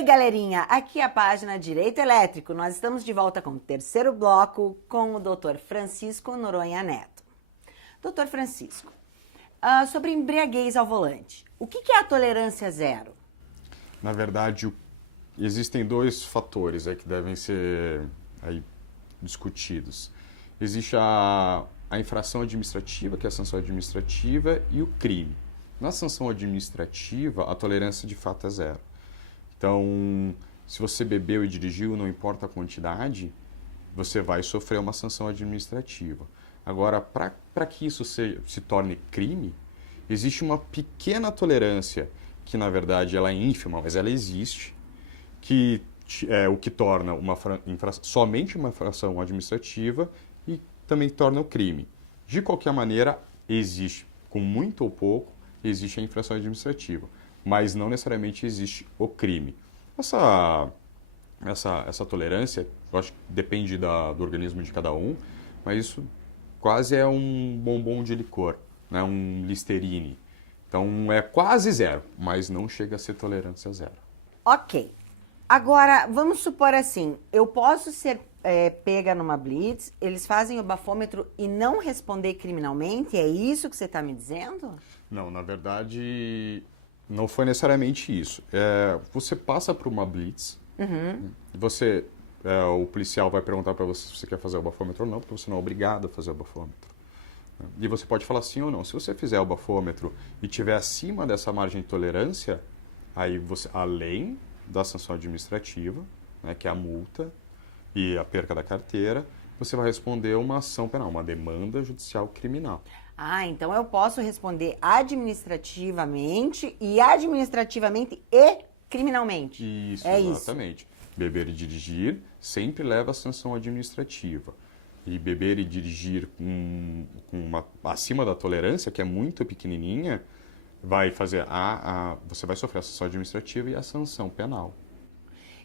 Oi, galerinha! Aqui é a página Direito Elétrico. Nós estamos de volta com o terceiro bloco com o Dr. Francisco Noronha Neto. Dr. Francisco, sobre embriaguez ao volante. O que é a tolerância zero? Na verdade, existem dois fatores que devem ser discutidos. Existe a infração administrativa, que é a sanção administrativa, e o crime. Na sanção administrativa, a tolerância de fato é zero. Então, se você bebeu e dirigiu, não importa a quantidade, você vai sofrer uma sanção administrativa. Agora, para que isso se torne crime, existe uma pequena tolerância, que na verdade ela é ínfima, mas ela existe, que é o que torna somente uma infração administrativa e também torna o crime. De qualquer maneira, existe, com muito ou pouco, existe a infração administrativa, mas não necessariamente existe o crime. Essa tolerância, eu acho que depende do organismo de cada um, mas isso quase é um bombom de licor, né? Um Listerine. Então é quase zero, mas não chega a ser tolerância zero. Ok. Agora, vamos supor assim, eu posso ser pega numa blitz, eles fazem o bafômetro e não responder criminalmente? É isso que você está me dizendo? Não, na verdade, não foi necessariamente isso. Você passa por uma blitz, o policial vai perguntar para você se você quer fazer o bafômetro ou não, porque você não é obrigado a fazer o bafômetro. E você pode falar sim ou não. Se você fizer o bafômetro e estiver acima dessa margem de tolerância, aí você, além da sanção administrativa, né, que é a multa e a perca da carteira, você vai responder uma ação penal, uma demanda judicial criminal. Ah, então eu posso responder administrativamente e criminalmente. Isso, é exatamente. Isso. Beber e dirigir sempre leva a sanção administrativa. E beber e dirigir acima da tolerância, que é muito pequenininha, vai fazer você vai sofrer a sanção administrativa e a sanção penal.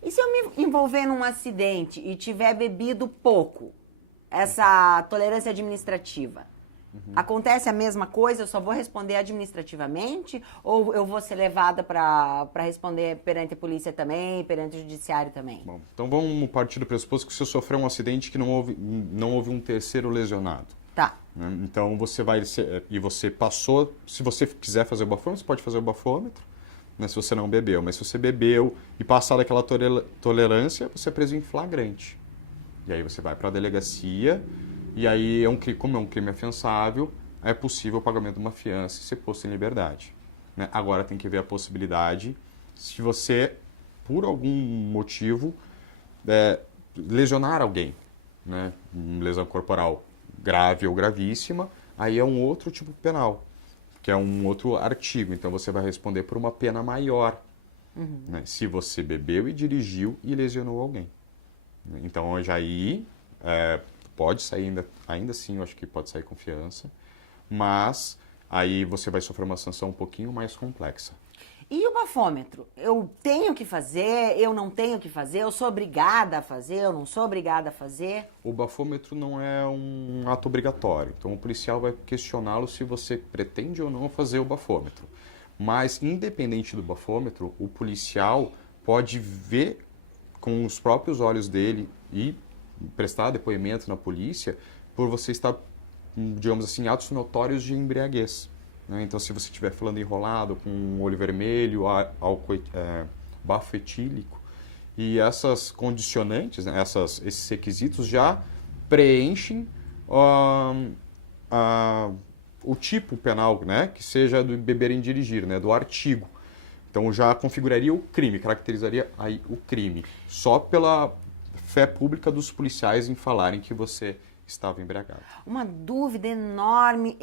E se eu me envolver num acidente e tiver bebido pouco, essa tolerância administrativa, acontece a mesma coisa? Eu só vou responder administrativamente? Ou eu vou ser levada para responder perante a polícia também, perante o judiciário também? Bom, então vamos partir do pressuposto que você sofreu um acidente que não houve um terceiro lesionado. Tá. Então você você passou, se você quiser fazer o bafômetro, você pode fazer o bafômetro, né, se você não bebeu. Mas se você bebeu e passar daquela tolerância, você é preso em flagrante. E aí você vai para a delegacia, e aí, como é um crime afiançável, é possível o pagamento de uma fiança e ser posto em liberdade. Né? Agora tem que ver a possibilidade, se você, por algum motivo, lesionar alguém, né? Lesão corporal grave ou gravíssima, aí é um outro tipo penal, que é um outro artigo. Então você vai responder por uma pena maior, né? Se você bebeu e dirigiu e lesionou alguém. Então já aí pode sair, ainda assim eu acho que pode sair com fiança, mas aí você vai sofrer uma sanção um pouquinho mais complexa. E o bafômetro? Eu tenho que fazer, eu não tenho que fazer, eu sou obrigada a fazer, eu não sou obrigada a fazer? O bafômetro não é um ato obrigatório, então o policial vai questioná-lo se você pretende ou não fazer o bafômetro. Mas, independente do bafômetro, o policial pode ver com os próprios olhos dele e prestar depoimento na polícia por você estar, digamos assim, atos notórios de embriaguez. Então, se você estiver falando enrolado, com olho vermelho, álcool, bafo etílico, e essas condicionantes, né, esses requisitos já preenchem o tipo penal, né, que seja do beber em dirigir, né, do artigo. Então, já configuraria o crime, caracterizaria aí o crime, só pela fé pública dos policiais em falarem que você estava embriagado. Uma dúvida enorme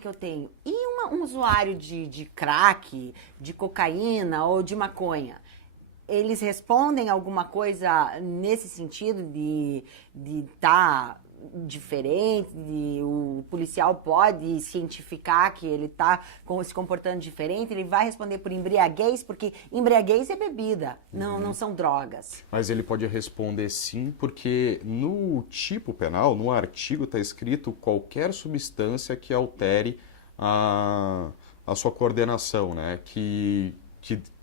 que eu tenho. E um usuário de crack, de cocaína ou de maconha? Eles respondem alguma coisa nesse sentido de estar diferente? O policial pode cientificar que ele está se comportando diferente? Ele vai responder por embriaguez, porque embriaguez é bebida, não são drogas. Mas ele pode responder sim, porque no tipo penal, no artigo, está escrito qualquer substância que altere a sua coordenação, né? Que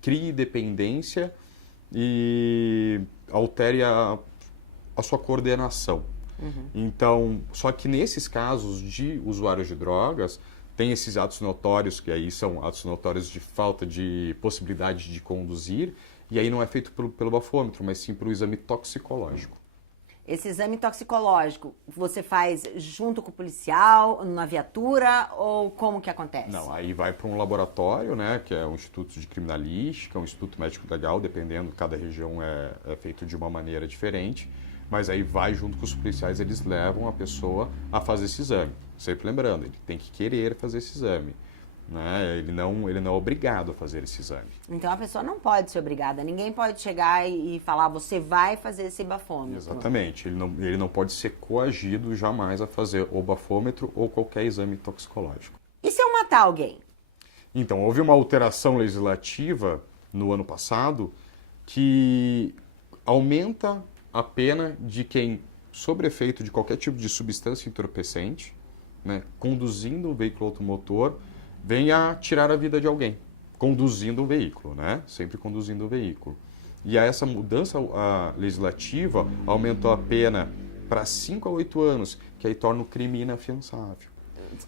crie dependência e altere a sua coordenação. Então, só que nesses casos de usuários de drogas, tem esses atos notórios, que aí são atos notórios de falta de possibilidade de conduzir, e aí não é feito pelo bafômetro, mas sim pelo exame toxicológico. Esse exame toxicológico, você faz junto com o policial, na viatura, ou como que acontece? Não, aí vai para um laboratório, né, que é o Instituto de Criminalística, um Instituto Médico Legal, dependendo, cada região é feito de uma maneira diferente, mas aí vai junto com os policiais, eles levam a pessoa a fazer esse exame. Sempre lembrando, ele tem que querer fazer esse exame, né? Ele não é obrigado a fazer esse exame. Então a pessoa não pode ser obrigada, ninguém pode chegar e falar, você vai fazer esse bafômetro. Exatamente, ele não pode ser coagido jamais a fazer o bafômetro ou qualquer exame toxicológico. E se eu matar alguém? Então, houve uma alteração legislativa no ano passado que aumenta a pena de quem, sob efeito de qualquer tipo de substância entorpecente, né, conduzindo um veículo automotor, venha tirar a vida de alguém, conduzindo o veículo, né? Sempre conduzindo o veículo. E essa mudança legislativa aumentou a pena para 5 a 8 anos, que aí torna o crime inafiançável.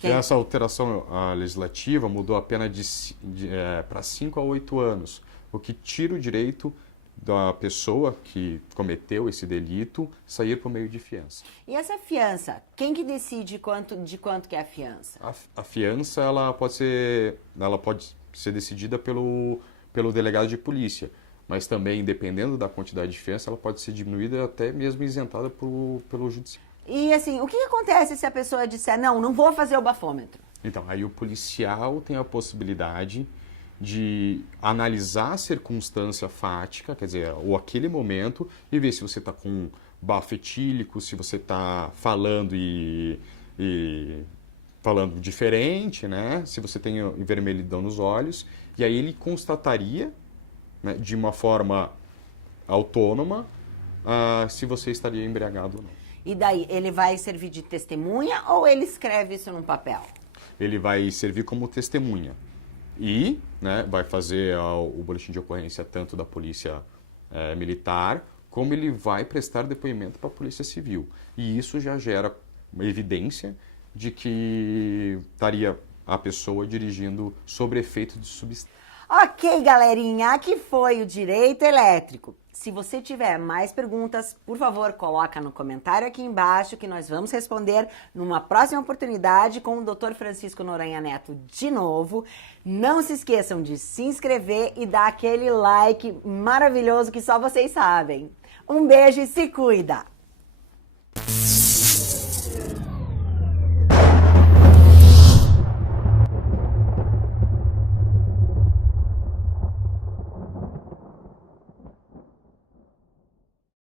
E essa alteração legislativa mudou a pena para 5 a 8 anos, o que tira o direito da pessoa que cometeu esse delito sair por meio de fiança. E essa fiança, quem que decide de quanto que é a fiança? A fiança ela pode ser decidida pelo delegado de polícia, mas também, dependendo da quantidade de fiança, ela pode ser diminuída até mesmo isentada pelo judiciário. E assim, o que acontece se a pessoa disser, não vou fazer o bafômetro? Então, aí o policial tem a possibilidade de analisar a circunstância fática, quer dizer, ou aquele momento, e ver se você está com bafo etílico, se você está falando falando diferente, né? Se você tem envermelhidão nos olhos, e aí ele constataria, né, de uma forma autônoma se você estaria embriagado ou não. E daí, ele vai servir de testemunha ou ele escreve isso num papel? Ele vai servir como testemunha. E, né, vai fazer o boletim de ocorrência tanto da polícia militar, como ele vai prestar depoimento para a polícia civil. E isso já gera uma evidência de que estaria a pessoa dirigindo sob efeito de substância. Ok, galerinha, aqui foi o Direito Elétrico. Se você tiver mais perguntas, por favor, coloca no comentário aqui embaixo que nós vamos responder numa próxima oportunidade com o Dr. Francisco Noronha Neto de novo. Não se esqueçam de se inscrever e dar aquele like maravilhoso que só vocês sabem. Um beijo e se cuida!